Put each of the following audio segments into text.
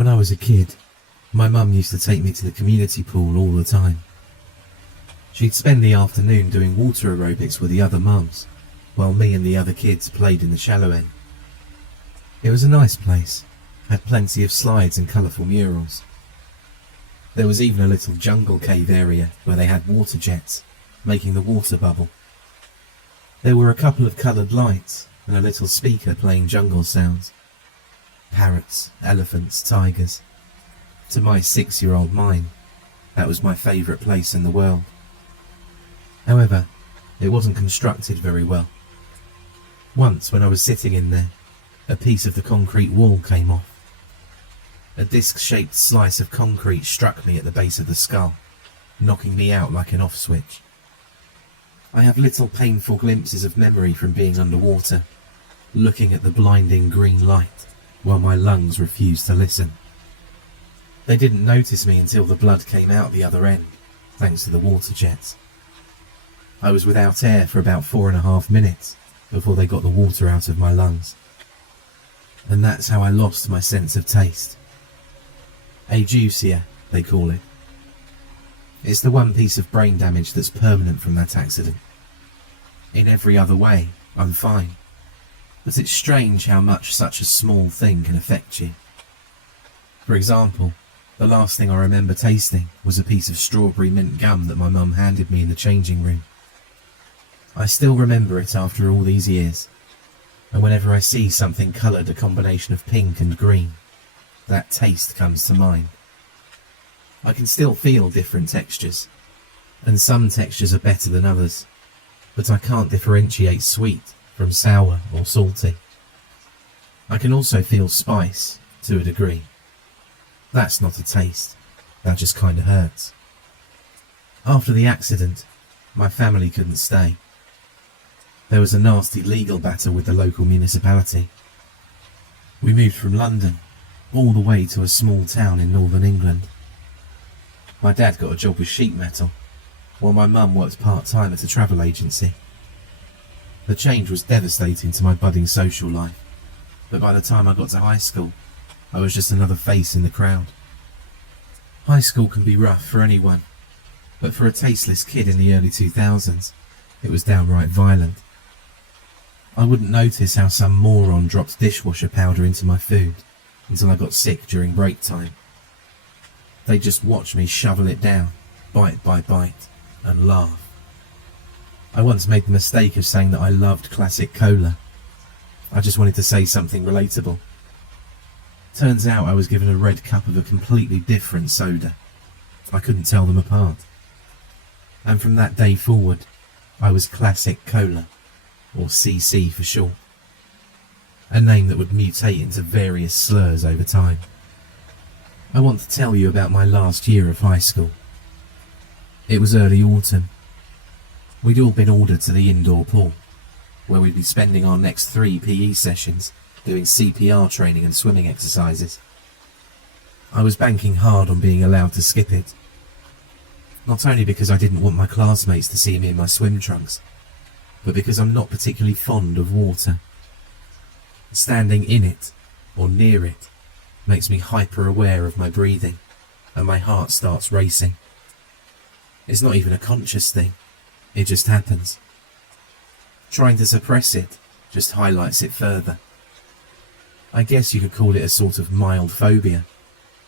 When I was a kid, my mum used to take me to the community pool all the time. She'd spend the afternoon doing water aerobics with the other mums, while me and the other kids played in the shallow end. It was a nice place, had plenty of slides and colourful murals. There was even a little jungle cave area where they had water jets, making the water bubble. There were a couple of coloured lights and a little speaker playing jungle sounds. Parrots, elephants, tigers. To my 6-year-old mind, that was my favourite place in the world. However, it wasn't constructed very well. Once, when I was sitting in there, a piece of the concrete wall came off. A disc-shaped slice of concrete struck me at the base of the skull, knocking me out like an off switch. I have little painful glimpses of memory from being underwater, looking at the blinding green light while my lungs refused to listen. They didn't notice me until the blood came out the other end, thanks to the water jets. I was without air for about 4.5 minutes before they got the water out of my lungs. And that's how I lost my sense of taste. Ageusia, they call it. It's the one piece of brain damage that's permanent from that accident. In every other way, I'm fine. But it's strange how much such a small thing can affect you. For example, the last thing I remember tasting was a piece of strawberry mint gum that my mum handed me in the changing room. I still remember it after all these years, and whenever I see something coloured a combination of pink and green, that taste comes to mind. I can still feel different textures, and some textures are better than others, but I can't differentiate sweet from sour or salty. I can also feel spice, to a degree. That's not a taste, that just kinda hurts. After the accident, my family couldn't stay. There was a nasty legal battle with the local municipality. We moved from London all the way to a small town in northern England. My dad got a job with sheet metal, while my mum worked part-time at a travel agency. The change was devastating to my budding social life, but by the time I got to high school, I was just another face in the crowd. High school can be rough for anyone, but for a tasteless kid in the early 2000s, it was downright violent. I wouldn't notice how some moron dropped dishwasher powder into my food until I got sick during break time. They'd just watch me shovel it down, bite by bite, and laugh. I once made the mistake of saying that I loved classic cola. I just wanted to say something relatable. Turns out I was given a red cup of a completely different soda. I couldn't tell them apart. And from that day forward, I was Classic Cola, or CC for short. A name that would mutate into various slurs over time. I want to tell you about my last year of high school. It was early autumn. We'd all been ordered to the indoor pool, where we'd be spending our next 3 PE sessions doing CPR training and swimming exercises. I was banking hard on being allowed to skip it. Not only because I didn't want my classmates to see me in my swim trunks, but because I'm not particularly fond of water. Standing in it, or near it, makes me hyper-aware of my breathing, and my heart starts racing. It's not even a conscious thing, it just happens. Trying to suppress it just highlights it further. I guess you could call it a sort of mild phobia,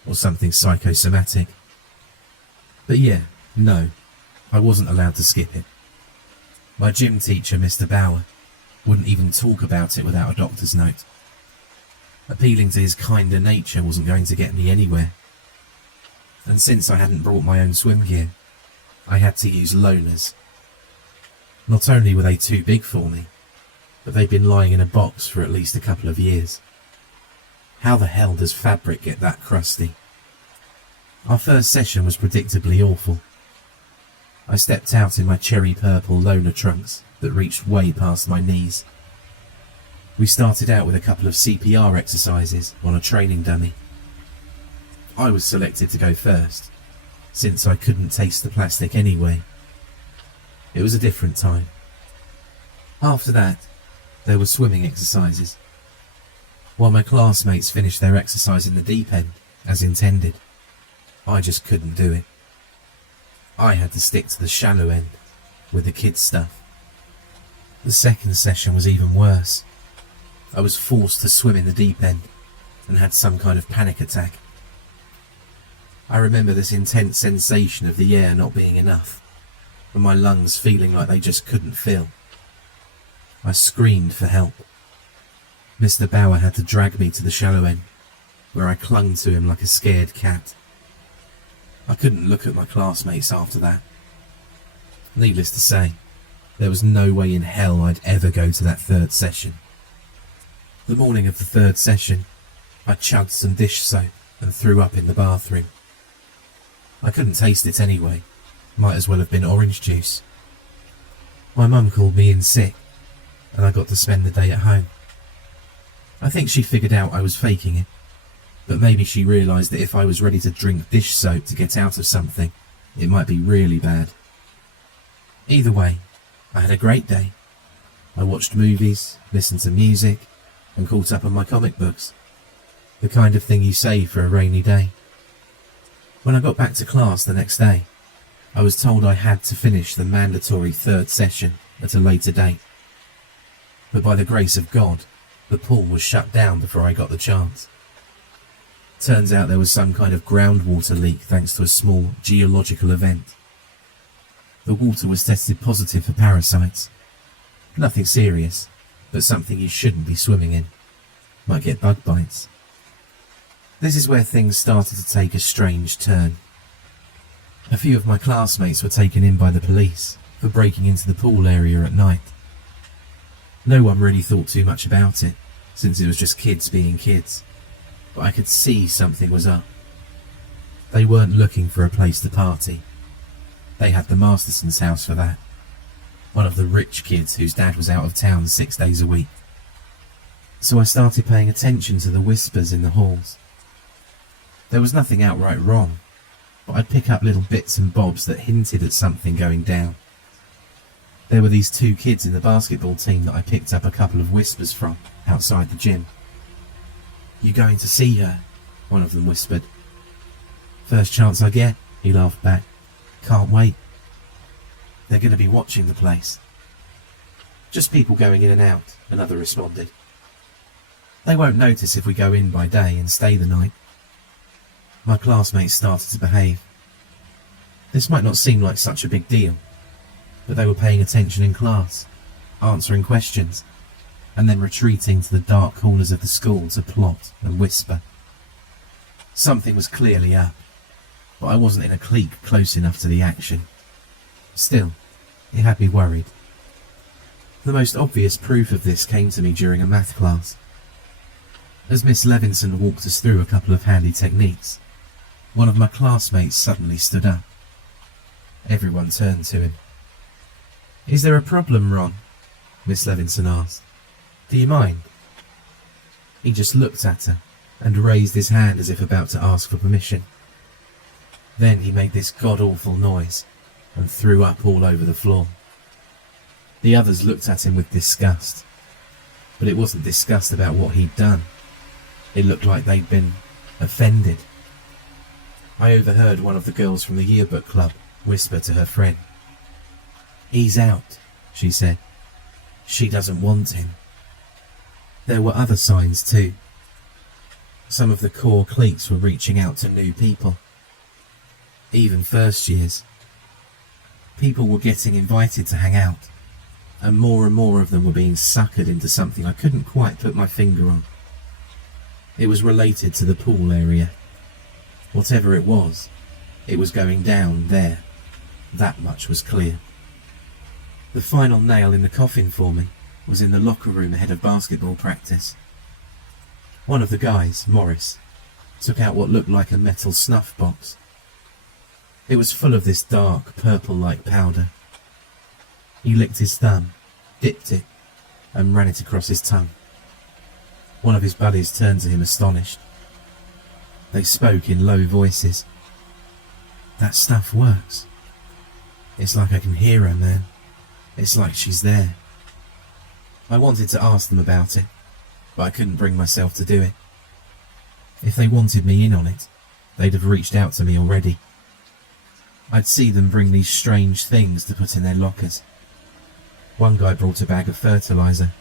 or something psychosomatic. But yeah, no, I wasn't allowed to skip it. My gym teacher, Mr. Bauer, wouldn't even talk about it without a doctor's note. Appealing to his kinder nature wasn't going to get me anywhere. And since I hadn't brought my own swim gear, I had to use loaners. Not only were they too big for me, but they'd been lying in a box for at least a couple of years. How the hell does fabric get that crusty? Our first session was predictably awful. I stepped out in my cherry purple loaner trunks that reached way past my knees. We started out with a couple of CPR exercises on a training dummy. I was selected to go first, since I couldn't taste the plastic anyway. It was a different time. After that, there were swimming exercises. While my classmates finished their exercise in the deep end, as intended. I just couldn't do it. I had to stick to the shallow end with the kids' stuff. The second session was even worse. I was forced to swim in the deep end and had some kind of panic attack. I remember this intense sensation of the air not being enough, and my lungs feeling like they just couldn't fill. I screamed for help. Mr. Bauer had to drag me to the shallow end, where I clung to him like a scared cat. I couldn't look at my classmates after that. Needless to say, there was no way in hell I'd ever go to that third session. The morning of the third session, I chugged some dish soap and threw up in the bathroom. I couldn't taste it anyway. Might as well have been orange juice. My mum called me in sick, and I got to spend the day at home. I think she figured out I was faking it, but maybe she realised that if I was ready to drink dish soap to get out of something, it might be really bad. Either way, I had a great day. I watched movies, listened to music, and caught up on my comic books. The kind of thing you save for a rainy day. When I got back to class the next day, I was told I had to finish the mandatory third session at a later date. But by the grace of God, the pool was shut down before I got the chance. Turns out there was some kind of groundwater leak thanks to a small geological event. The water was tested positive for parasites. Nothing serious, but something you shouldn't be swimming in. Might get bug bites. This is where things started to take a strange turn. A few of my classmates were taken in by the police for breaking into the pool area at night. No one really thought too much about it, since it was just kids being kids, but I could see something was up. They weren't looking for a place to party. They had the Masterson's house for that. One of the rich kids whose dad was out of town 6 days a week. So I started paying attention to the whispers in the halls. There was nothing outright wrong, but I'd pick up little bits and bobs that hinted at something going down. There were these two kids in the basketball team that I picked up a couple of whispers from outside the gym. "You going to see her?" one of them whispered. "First chance I get," he laughed back. "Can't wait. They're going to be watching the place." "Just people going in and out," another responded. "They won't notice if we go in by day and stay the night." My classmates started to behave. This might not seem like such a big deal, but they were paying attention in class, answering questions, and then retreating to the dark corners of the school to plot and whisper. Something was clearly up, but I wasn't in a clique close enough to the action. Still, it had me worried. The most obvious proof of this came to me during a math class. As Miss Levinson walked us through a couple of handy techniques, one of my classmates suddenly stood up. Everyone turned to him. "Is there a problem, Ron?" Miss Levinson asked. "Do you mind?" He just looked at her and raised his hand as if about to ask for permission. Then he made this god-awful noise and threw up all over the floor. The others looked at him with disgust, but it wasn't disgust about what he'd done. It looked like they'd been offended. I overheard one of the girls from the yearbook club whisper to her friend. "He's out," she said. "She doesn't want him." There were other signs too. Some of the core cliques were reaching out to new people. Even first years. People were getting invited to hang out, and more of them were being suckered into something I couldn't quite put my finger on. It was related to the pool area. Whatever it was going down there. That much was clear. The final nail in the coffin for me was in the locker room ahead of basketball practice. One of the guys, Morris, took out what looked like a metal snuff box. It was full of this dark, purple-like powder. He licked his thumb, dipped it, and ran it across his tongue. One of his buddies turned to him astonished. They spoke in low voices. "That stuff works. It's like I can hear her, man. It's like she's there." I wanted to ask them about it, but I couldn't bring myself to do it. If they wanted me in on it, they'd have reached out to me already. I'd see them bring these strange things to put in their lockers. One guy brought a bag of fertilizer.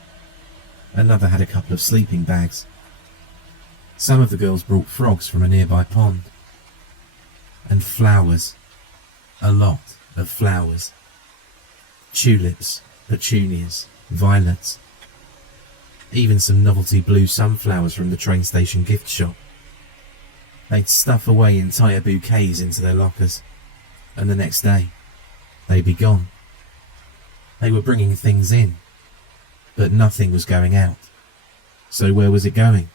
Another had a couple of sleeping bags. Some of the girls brought frogs from a nearby pond. And flowers. A lot of flowers. Tulips, petunias, violets. Even some novelty blue sunflowers from the train station gift shop. They'd stuff away entire bouquets into their lockers, and the next day, they'd be gone. They were bringing things in, but nothing was going out. So where was it going?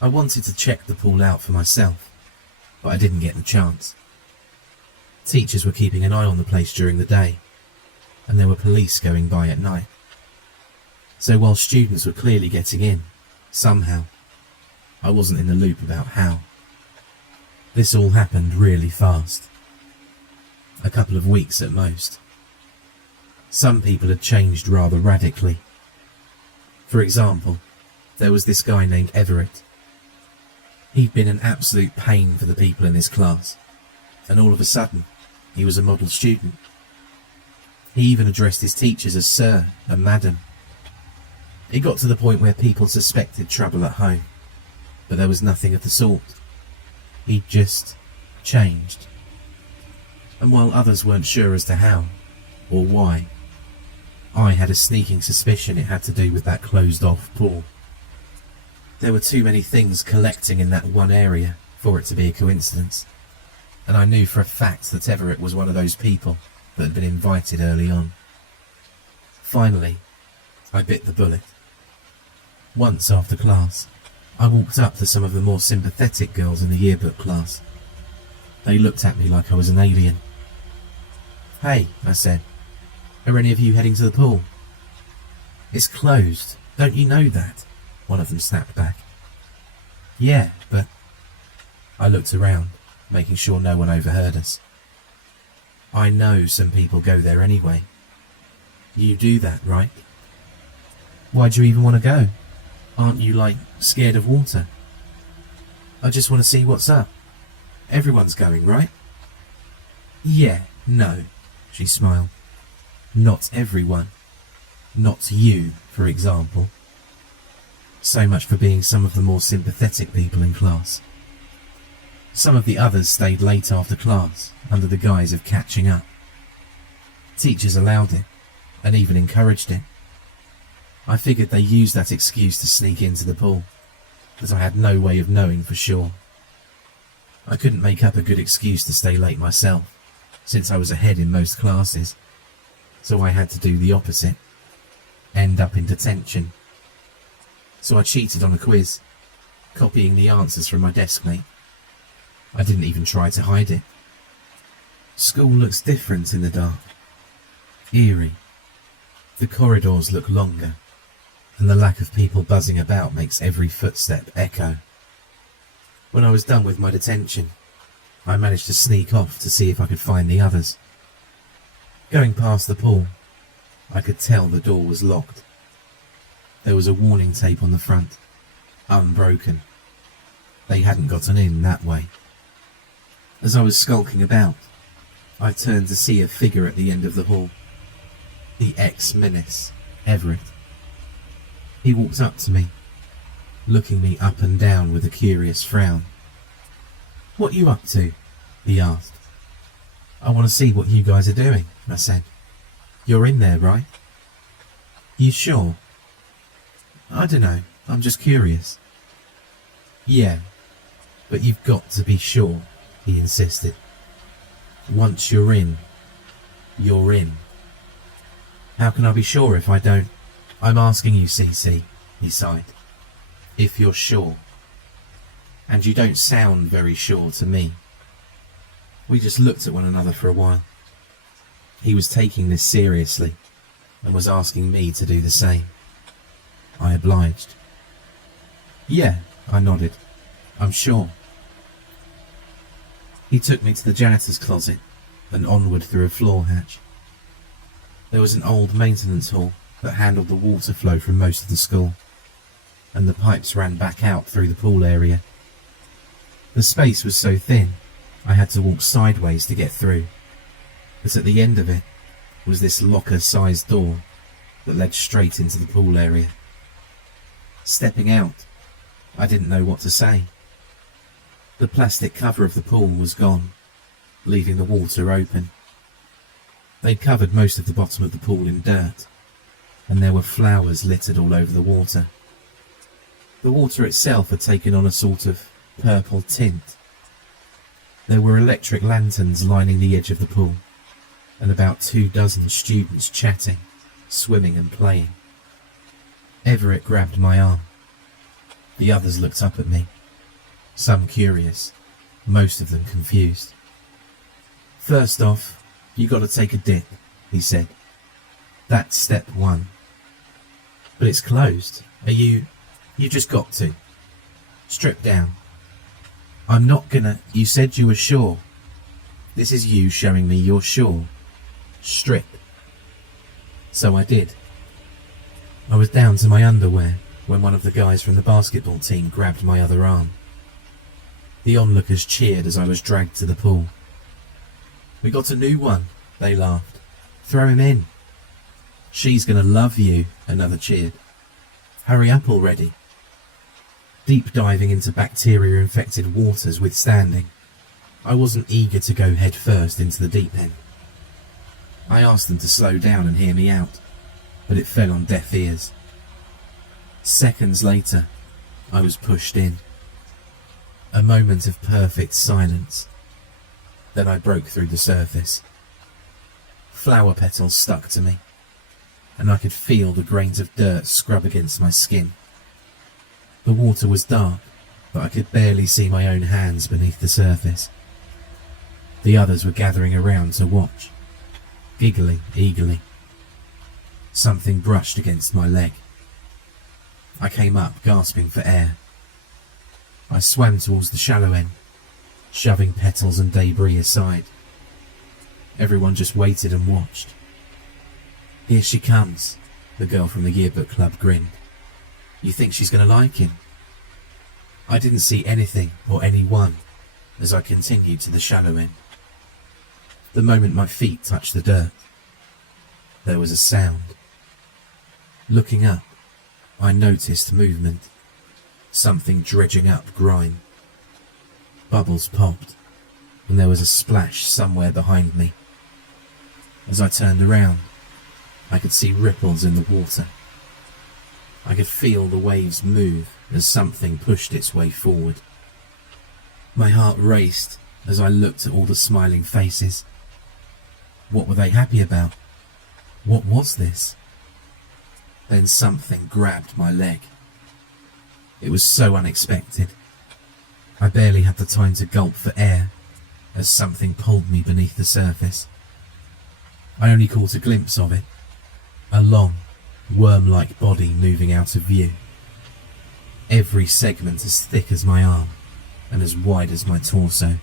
I wanted to check the pool out for myself, but I didn't get the chance. Teachers were keeping an eye on the place during the day, and there were police going by at night. So while students were clearly getting in, somehow, I wasn't in the loop about how. This all happened really fast. A couple of weeks at most. Some people had changed rather radically. For example, there was this guy named Everett. He'd been an absolute pain for the people in his class, and all of a sudden, he was a model student. He even addressed his teachers as Sir and Madam. It got to the point where people suspected trouble at home, but there was nothing of the sort. He'd just changed. And while others weren't sure as to how or why, I had a sneaking suspicion it had to do with that closed-off pool. There were too many things collecting in that one area for it to be a coincidence, and I knew for a fact that Everett was one of those people that had been invited early on. Finally, I bit the bullet. Once after class, I walked up to some of the more sympathetic girls in the yearbook class. They looked at me like I was an alien. "Hey," I said, "are any of you heading to the pool?" "It's closed, don't you know that?" one of them snapped back. "Yeah, but..." I looked around, making sure no one overheard us. "I know some people go there anyway. You do that, right?" "Why do you even want to go? Aren't you, scared of water?" "I just want to see what's up. Everyone's going, right?" "Yeah, no," she smiled. "Not everyone. Not you, for example." So much for being some of the more sympathetic people in class. Some of the others stayed late after class, under the guise of catching up. Teachers allowed it, and even encouraged it. I figured they used that excuse to sneak into the pool, but I had no way of knowing for sure. I couldn't make up a good excuse to stay late myself, since I was ahead in most classes, so I had to do the opposite, end up in detention. So I cheated on a quiz, copying the answers from my deskmate. I didn't even try to hide it. School looks different in the dark. Eerie. The corridors look longer, and the lack of people buzzing about makes every footstep echo. When I was done with my detention, I managed to sneak off to see if I could find the others. Going past the pool, I could tell the door was locked. There was a warning tape on the front, unbroken. They hadn't gotten in that way. As I was skulking about, I turned to see a figure at the end of the hall. The ex-menace, Everett. He walked up to me, looking me up and down with a curious frown. "What you up to?" he asked. "I want to see what you guys are doing," I said. "You're in there, right?" "You sure?" "I dunno, I'm just curious." "Yeah, but you've got to be sure," he insisted. "Once you're in, you're in." "How can I be sure if I don't?" "I'm asking you, CC," he sighed. "If you're sure. And you don't sound very sure to me." We just looked at one another for a while. He was taking this seriously and was asking me to do the same. I obliged. "Yeah," I nodded. "I'm sure." He took me to the janitor's closet and onward through a floor hatch. There was an old maintenance hall that handled the water flow from most of the school, and the pipes ran back out through the pool area The space was so thin, I had to walk sideways to get through, but at the end of it was this locker-sized door that led straight into the pool area. Stepping out, I didn't know what to say. The plastic cover of the pool was gone, leaving the water open. They'd covered most of the bottom of the pool in dirt, and there were flowers littered all over the water. The water itself had taken on a sort of purple tint. There were electric lanterns lining the edge of the pool, and about 24 students chatting, swimming and playing. Everett grabbed my arm. The others looked up at me, some curious, most of them confused. "First off, you gotta take a dip," he said. "That's step one." "But it's closed. You just got to. Strip down." "I'm not gonna." "You said you were sure. This is you showing me you're sure. Strip." So I did. I was down to my underwear when one of the guys from the basketball team grabbed my other arm. The onlookers cheered as I was dragged to the pool. "We got a new one," they laughed. "Throw him in." "She's gonna love you," another cheered. "Hurry up already." Deep diving into bacteria-infected waters withstanding, I wasn't eager to go head first into the deep end. I asked them to slow down and hear me out, but it fell on deaf ears. Seconds later, I was pushed in. A moment of perfect silence. Then I broke through the surface. Flower petals stuck to me, and I could feel the grains of dirt scrub against my skin. The water was dark, but I could barely see my own hands beneath the surface. The others were gathering around to watch, giggling eagerly. Something brushed against my leg. I came up, gasping for air. I swam towards the shallow end, shoving petals and debris aside. Everyone just waited and watched. "Here she comes," the girl from the yearbook club grinned. "You think she's going to like him?" I didn't see anything or anyone as I continued to the shallow end. The moment my feet touched the dirt, there was a sound. Looking up, I noticed movement, something dredging up grime. Bubbles popped, and there was a splash somewhere behind me. As I turned around, I could see ripples in the water. I could feel the waves move as something pushed its way forward. My heart raced as I looked at all the smiling faces. What were they happy about? What was this? Then something grabbed my leg. It was so unexpected. I barely had the time to gulp for air as something pulled me beneath the surface. I only caught a glimpse of it, a long, worm-like body moving out of view. Every segment as thick as my arm and as wide as my torso.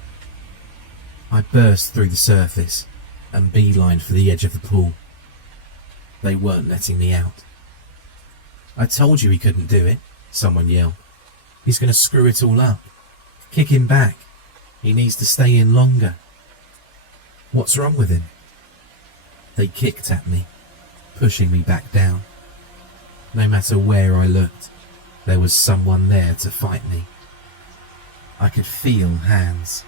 I burst through the surface and beelined for the edge of the pool. They weren't letting me out. "I told you he couldn't do it," someone yelled. "He's going to screw it all up. Kick him back. He needs to stay in longer." "What's wrong with him?" They kicked at me, pushing me back down. No matter where I looked, there was someone there to fight me. I could feel hands,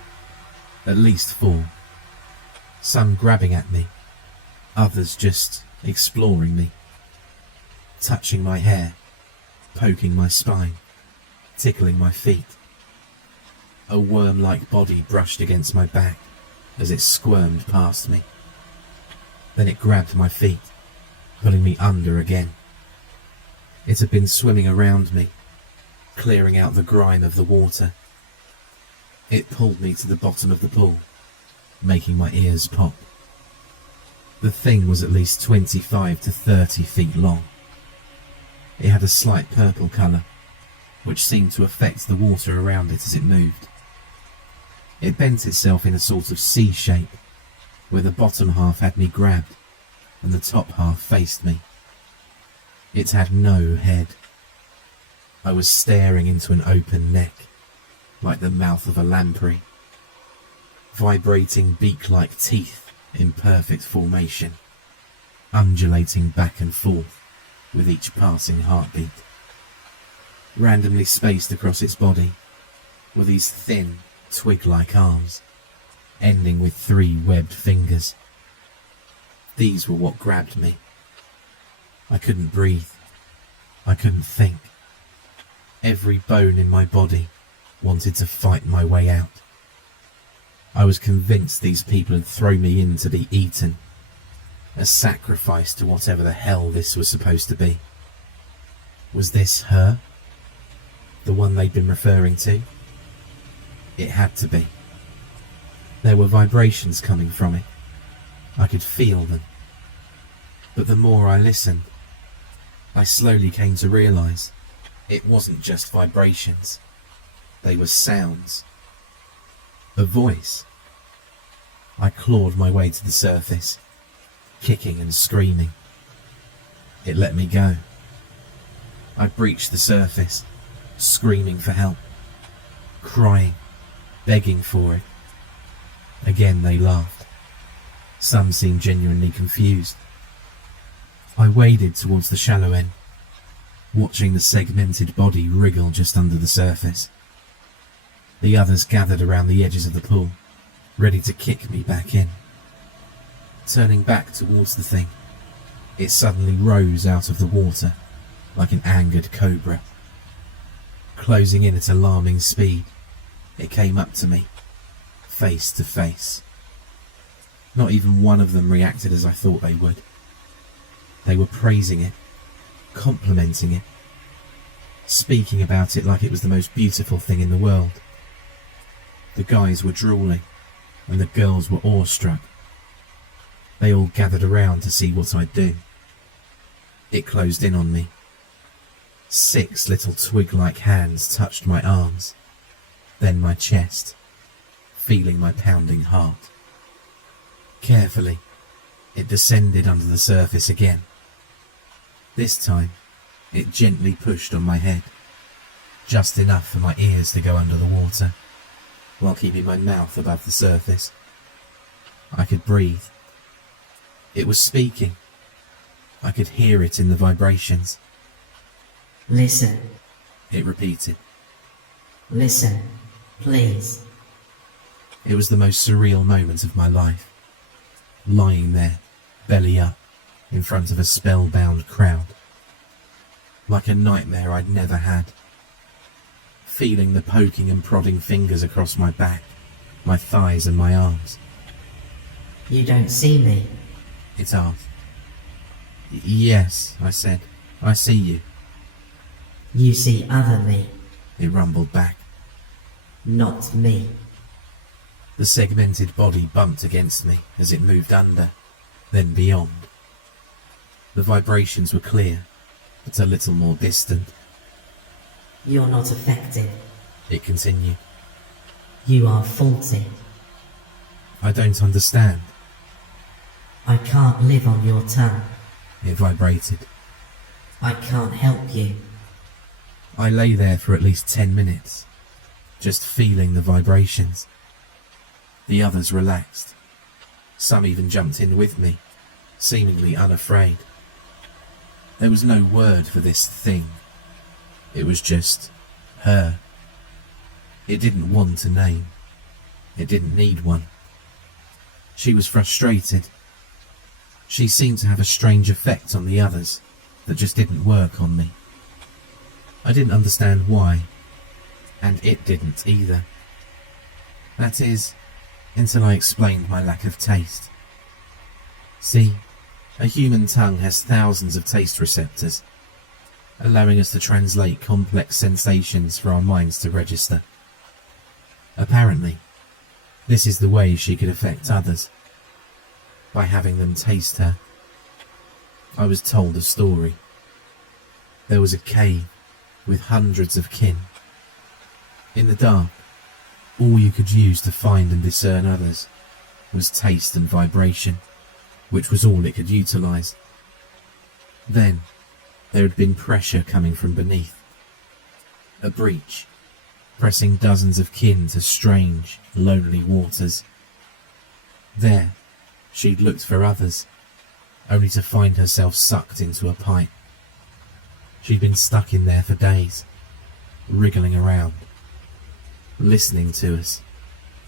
at least 4. Some grabbing at me, others just exploring me, touching my hair, poking my spine, tickling my feet. A worm-like body brushed against my back as it squirmed past me. Then it grabbed my feet, pulling me under again. It had been swimming around me, clearing out the grime of the water. It pulled me to the bottom of the pool, making my ears pop. The thing was at least 25 to 30 feet long. It had a slight purple colour, which seemed to affect the water around it as it moved. It bent itself in a sort of C shape, where the bottom half had me grabbed and the top half faced me. It had no head. I was staring into an open neck, like the mouth of a lamprey, vibrating beak-like teeth in perfect formation, undulating back and forth with each passing heartbeat. Randomly spaced across its body were these thin, twig-like arms, ending with 3 webbed fingers. These were what grabbed me. I couldn't breathe. I couldn't think. Every bone in my body wanted to fight my way out. I was convinced these people had thrown me in to be eaten, a sacrifice to whatever the hell this was supposed to be. Was this her? The one they'd been referring to? It had to be. There were vibrations coming from it. I could feel them. But the more I listened, I slowly came to realise it wasn't just vibrations. They were sounds. A voice. I clawed my way to the surface, kicking and screaming. It let me go. I breached the surface, screaming for help, crying, begging for it. Again they laughed. Some seemed genuinely confused. I waded towards the shallow end, watching the segmented body wriggle just under the surface. The others gathered around the edges of the pool, ready to kick me back in. Turning back towards the thing, it suddenly rose out of the water like an angered cobra. Closing in at alarming speed, it came up to me, face to face. Not even one of them reacted as I thought they would. They were praising it, complimenting it, speaking about it like it was the most beautiful thing in the world. The guys were drooling, and the girls were awestruck. They all gathered around to see what I'd do. It closed in on me. 6 little twig-like hands touched my arms, then my chest, feeling my pounding heart. Carefully, it descended under the surface again. This time, it gently pushed on my head, just enough for my ears to go under the water, while keeping my mouth above the surface. I could breathe. It was speaking. I could hear it in the vibrations. Listen, it repeated. Listen, please. It was the most surreal moment of my life. Lying there, belly up, in front of a spellbound crowd. Like a nightmare I'd never had. Feeling the poking and prodding fingers across my back, my thighs and my arms. You don't see me? It asked. Yes, I said. I see you. You see other me. It rumbled back. Not me. The segmented body bumped against me as it moved under, then beyond. The vibrations were clear, but a little more distant. You're not affected. It continued. You are faulty. I don't understand. I can't live on your tongue. It vibrated. I can't help you. I lay there for at least 10 minutes, just feeling the vibrations. The others relaxed. Some even jumped in with me, seemingly unafraid. There was no word for this thing. It was just her. It didn't want a name. It didn't need one. She was frustrated. She seemed to have a strange effect on the others that just didn't work on me. I didn't understand why, and it didn't either. That is, until I explained my lack of taste. See, a human tongue has thousands of taste receptors, allowing us to translate complex sensations for our minds to register. Apparently, this is the way she could affect others, by having them taste her. I was told a story. There was a cave with hundreds of kin. In the dark, all you could use to find and discern others was taste and vibration, which was all it could utilize. Then, there had been pressure coming from beneath. A breach, pressing dozens of kin to strange, lonely waters. There, she'd looked for others, only to find herself sucked into a pipe. She'd been stuck in there for days, wriggling around, listening to us,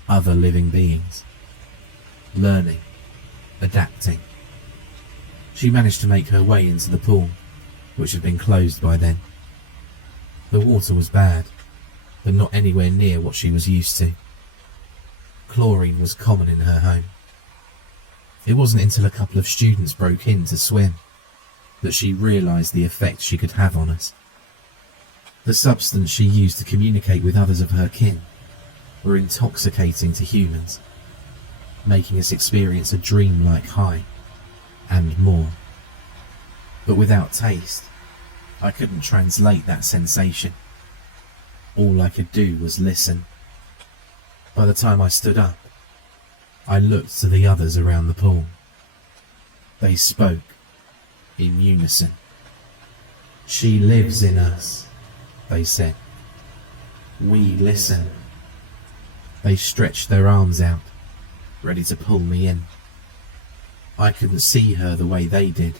other living beings, learning, adapting. She managed to make her way into the pool, which had been closed by then. The water was bad, but not anywhere near what she was used to. Chlorine was common in her home. It wasn't until a couple of students broke in to swim that she realised the effect she could have on us. The substance she used to communicate with others of her kin were intoxicating to humans, making us experience a dream-like high, and more. But without taste, I couldn't translate that sensation. All I could do was listen. By the time I stood up, I looked to the others around the pool. They spoke in unison. "She lives in us," they said. "We listen." They stretched their arms out, ready to pull me in. I couldn't see her the way they did,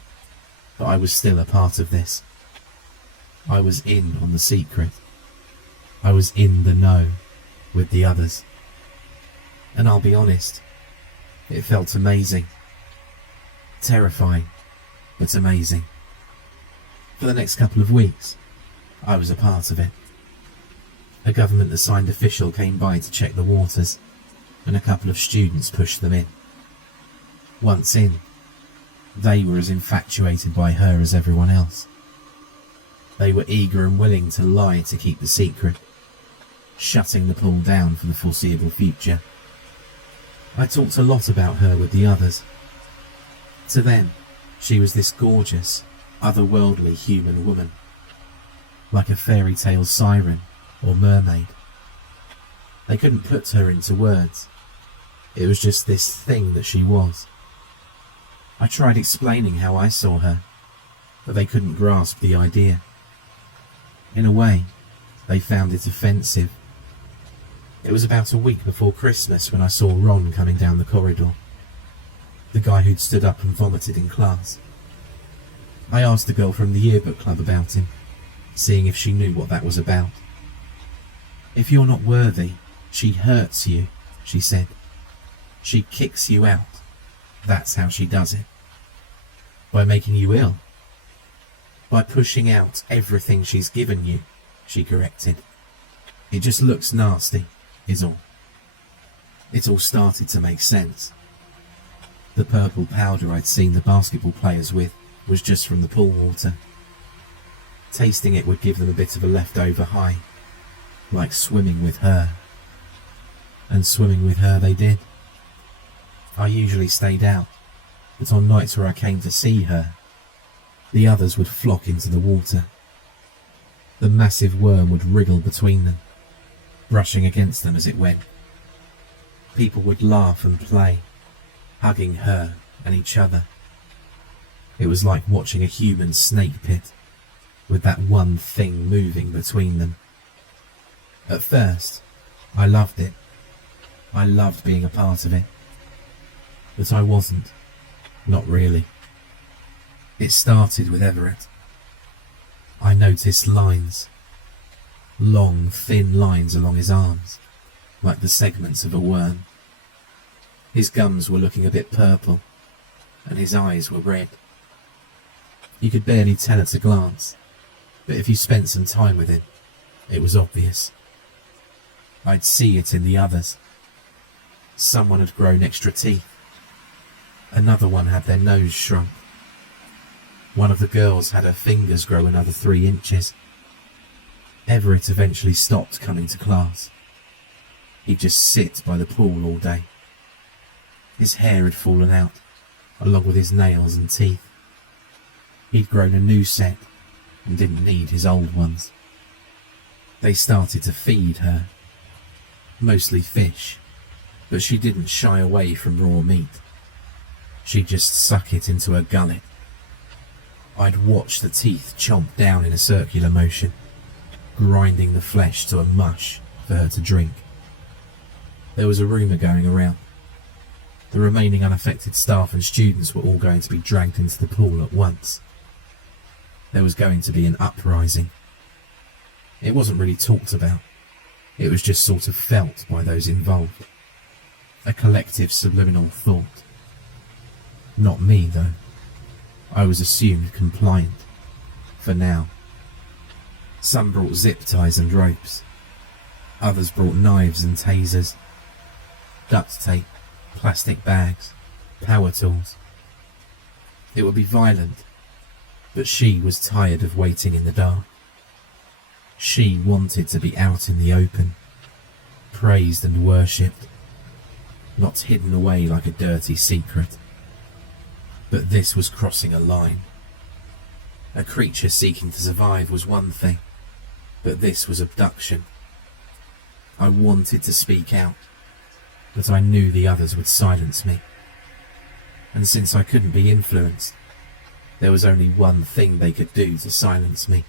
but I was still a part of this. I was in on the secret. I was in the know with the others. And I'll be honest, it felt amazing. Terrifying, but amazing. For the next couple of weeks, I was a part of it. A government-assigned official came by to check the waters, and a couple of students pushed them in. Once in, they were as infatuated by her as everyone else. They were eager and willing to lie to keep the secret, shutting the pool down for the foreseeable future. I talked a lot about her with the others. To them, she was this gorgeous, otherworldly human woman, like a fairy tale siren or mermaid. They couldn't put her into words. It was just this thing that she was. I tried explaining how I saw her, but they couldn't grasp the idea. In a way, they found it offensive. It was about a week before Christmas when I saw Ron coming down the corridor, the guy who'd stood up and vomited in class. I asked the girl from the yearbook club about him, seeing if she knew what that was about. "If you're not worthy, she hurts you," she said. "She kicks you out. That's how she does it. By making you ill. By pushing out everything she's given you," she corrected. "It just looks nasty, is all." It all started to make sense. The purple powder I'd seen the basketball players with was just from the pool water. Tasting it would give them a bit of a leftover high, like swimming with her. And swimming with her they did. I usually stayed out, but on nights where I came to see her, the others would flock into the water. The massive worm would wriggle between them, brushing against them as it went. People would laugh and play, hugging her and each other. It was like watching a human snake pit, with that one thing moving between them. At first, I loved it. I loved being a part of it. But I wasn't. Not really. It started with Everett. I noticed lines. Long, thin lines along his arms, like the segments of a worm. His gums were looking a bit purple, and his eyes were red. You could barely tell at a glance, but if you spent some time with him, it was obvious. I'd see it in the others. Someone had grown extra teeth. Another one had their nose shrunk. One of the girls had her fingers grow another 3 inches. Everett eventually stopped coming to class. He'd just sit by the pool all day. His hair had fallen out, along with his nails and teeth. He'd grown a new set and didn't need his old ones. They started to feed her. Mostly fish, but she didn't shy away from raw meat. She'd just suck it into her gullet. I'd watch the teeth chomp down in a circular motion, grinding the flesh to a mush for her to drink. There was a rumour going around. The remaining unaffected staff and students were all going to be dragged into the pool at once. There was going to be an uprising. It wasn't really talked about. It was just sort of felt by those involved. A collective subliminal thought. Not me, though. I was assumed compliant. For now. Some brought zip ties and ropes. Others brought knives and tasers. Duct tape, plastic bags, power tools. It would be violent, but she was tired of waiting in the dark. She wanted to be out in the open, praised and worshipped, not hidden away like a dirty secret. But this was crossing a line. A creature seeking to survive was one thing, but this was abduction. I wanted to speak out, but I knew the others would silence me. And since I couldn't be influenced, there was only one thing they could do to silence me.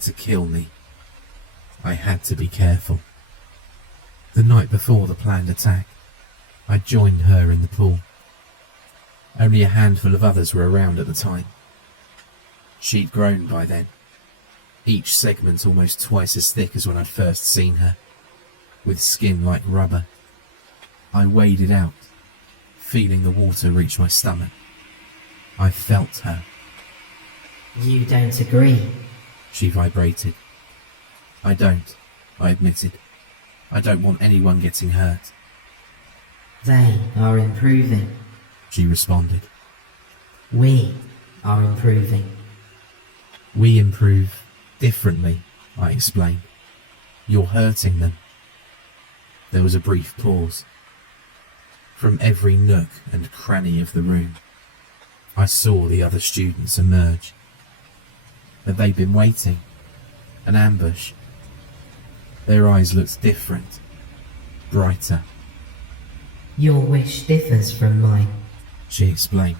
To kill me. I had to be careful. The night before the planned attack, I joined her in the pool. Only a handful of others were around at the time. She'd grown by then, each segment almost twice as thick as when I'd first seen her, with skin like rubber. I waded out, feeling the water reach my stomach. I felt her. You don't agree? She vibrated. I don't, I admitted. I don't want anyone getting hurt. They are improving. She responded. We are improving. We improve differently, I explained. You're hurting them. There was a brief pause. From every nook and cranny of the room, I saw the other students emerge. Had they been waiting? An ambush? Their eyes looked different, brighter. Your wish differs from mine. She explained.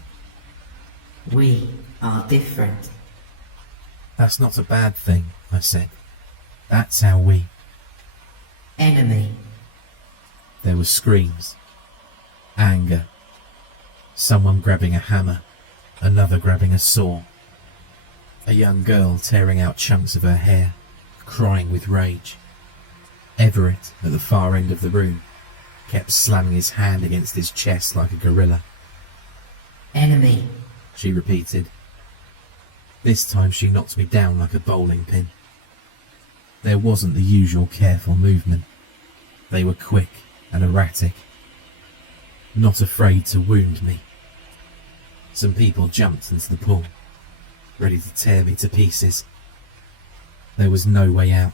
We are different. That's not a bad thing, I said. That's how we... Enemy. There were screams. Anger. Someone grabbing a hammer, another grabbing a saw. A young girl tearing out chunks of her hair, crying with rage. Everett, at the far end of the room, kept slamming his hand against his chest like a gorilla. Enemy. She repeated. This time she knocked me down like a bowling pin. There wasn't the usual careful movement. They were quick and erratic, not afraid to wound me. Some people jumped into the pool, ready to tear me to pieces. There was no way out.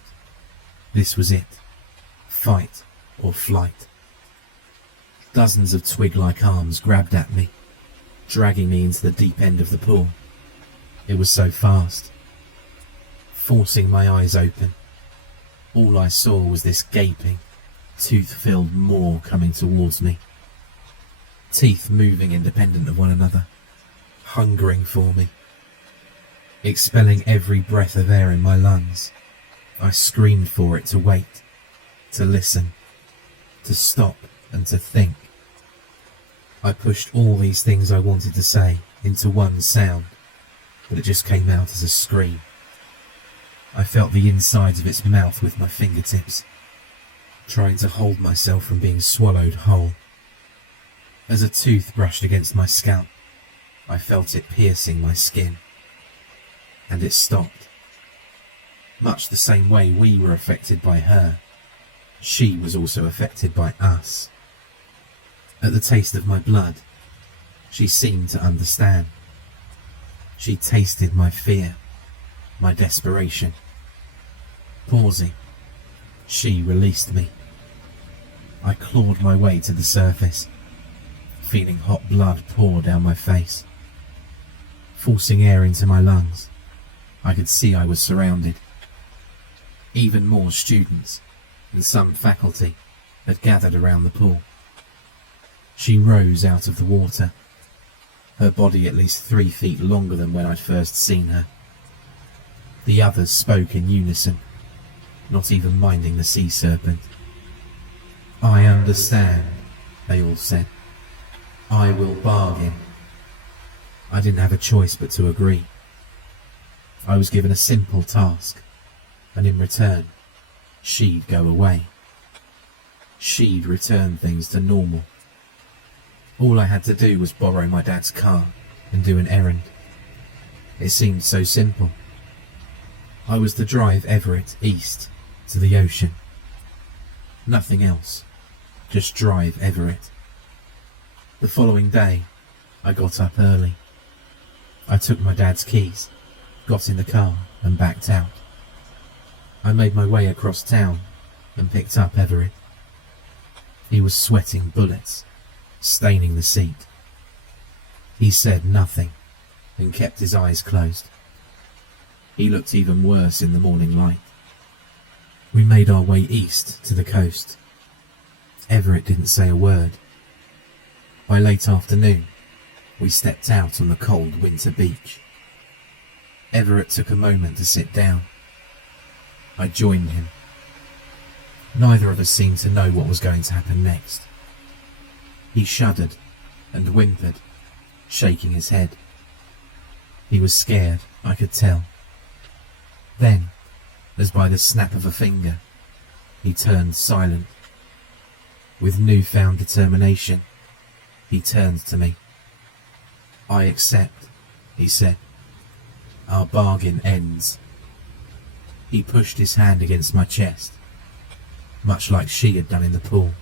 This was it. Fight or flight. Dozens of twig-like arms grabbed at me, dragging me into the deep end of the pool. It was so fast. Forcing my eyes open, all I saw was this gaping, tooth-filled maw coming towards me. Teeth moving independent of one another, hungering for me. Expelling every breath of air in my lungs, I screamed for it to wait, to listen, to stop and to think. I pushed all these things I wanted to say into one sound, but it just came out as a scream. I felt the insides of its mouth with my fingertips, trying to hold myself from being swallowed whole. As a tooth brushed against my scalp, I felt it piercing my skin. And it stopped. Much the same way we were affected by her, she was also affected by us. At the taste of my blood, she seemed to understand. She tasted my fear, my desperation. Pausing, she released me. I clawed my way to the surface, feeling hot blood pour down my face. Forcing air into my lungs, I could see I was surrounded. Even more students and some faculty had gathered around the pool. She rose out of the water, her body at least 3 feet longer than when I'd first seen her. The others spoke in unison. not even minding the sea serpent. "I understand," they all said. "I will bargain." I didn't have a choice but to agree. I was given a simple task, and in return, she'd go away. She'd return things to normal. All I had to do was borrow my dad's car and do an errand. It seemed so simple. I was to drive Everett east to the ocean. Nothing else, just drive Everett. The following day, I got up early. I took my dad's keys, got in the car and backed out. I made my way across town and picked up Everett. He was sweating bullets, staining the seat. He said nothing and kept his eyes closed. He looked even worse in the morning light. We made our way east to the coast. Everett didn't say a word. By late afternoon, we stepped out on the cold winter beach. Everett took a moment to sit down. I joined him. Neither of us seemed to know what was going to happen next. He shuddered and whimpered, shaking his head. He was scared, I could tell. Then, as by the snap of a finger, he turned silent. With newfound determination, he turned to me. "I accept," he said. "Our bargain ends." He pushed his hand against my chest, much like she had done in the pool,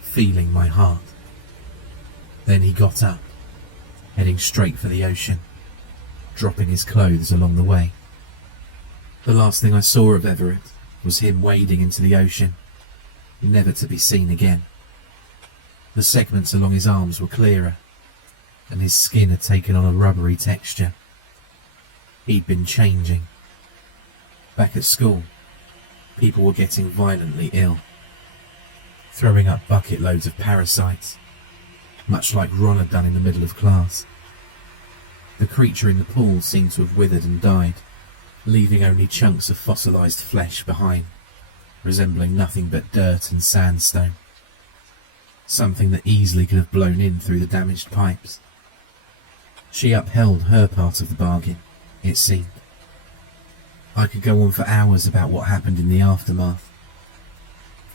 feeling my heart. Then he got up, heading straight for the ocean, dropping his clothes along the way. The last thing I saw of Everett was him wading into the ocean, never to be seen again. The segments along his arms were clearer, and his skin had taken on a rubbery texture. He'd been changing. Back at school, people were getting violently ill, throwing up bucket loads of parasites, much like Ron had done in the middle of class. The creature in the pool seemed to have withered and died, leaving only chunks of fossilized flesh behind, resembling nothing but dirt and sandstone. Something that easily could have blown in through the damaged pipes. She upheld her part of the bargain, it seemed. I could go on for hours about what happened in the aftermath.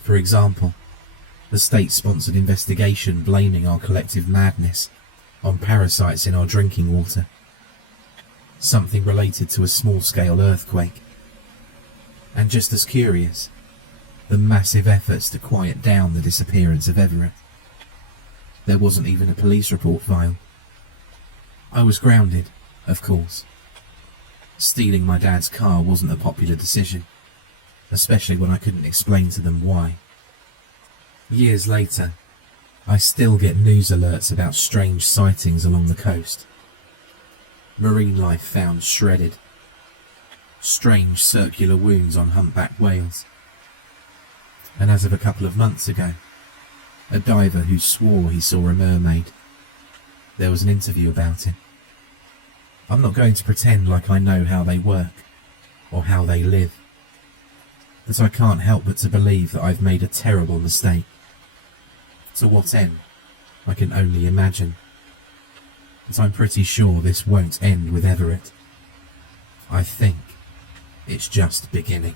For example, the state-sponsored investigation blaming our collective madness on parasites in our drinking water. Something related to a small-scale earthquake. And just as curious, the massive efforts to quiet down the disappearance of Everett. There wasn't even a police report filed. I was grounded, of course. Stealing my dad's car wasn't a popular decision, especially when I couldn't explain to them why. Years later, I still get news alerts about strange sightings along the coast. Marine life found shredded. Strange circular wounds on humpback whales. And as of a couple of months ago, a diver who swore he saw a mermaid. There was an interview about it. I'm not going to pretend like I know how they work, or how they live. But I can't help but to believe that I've made a terrible mistake. To what end, I can only imagine. But I'm pretty sure this won't end with Everett. I think it's just beginning.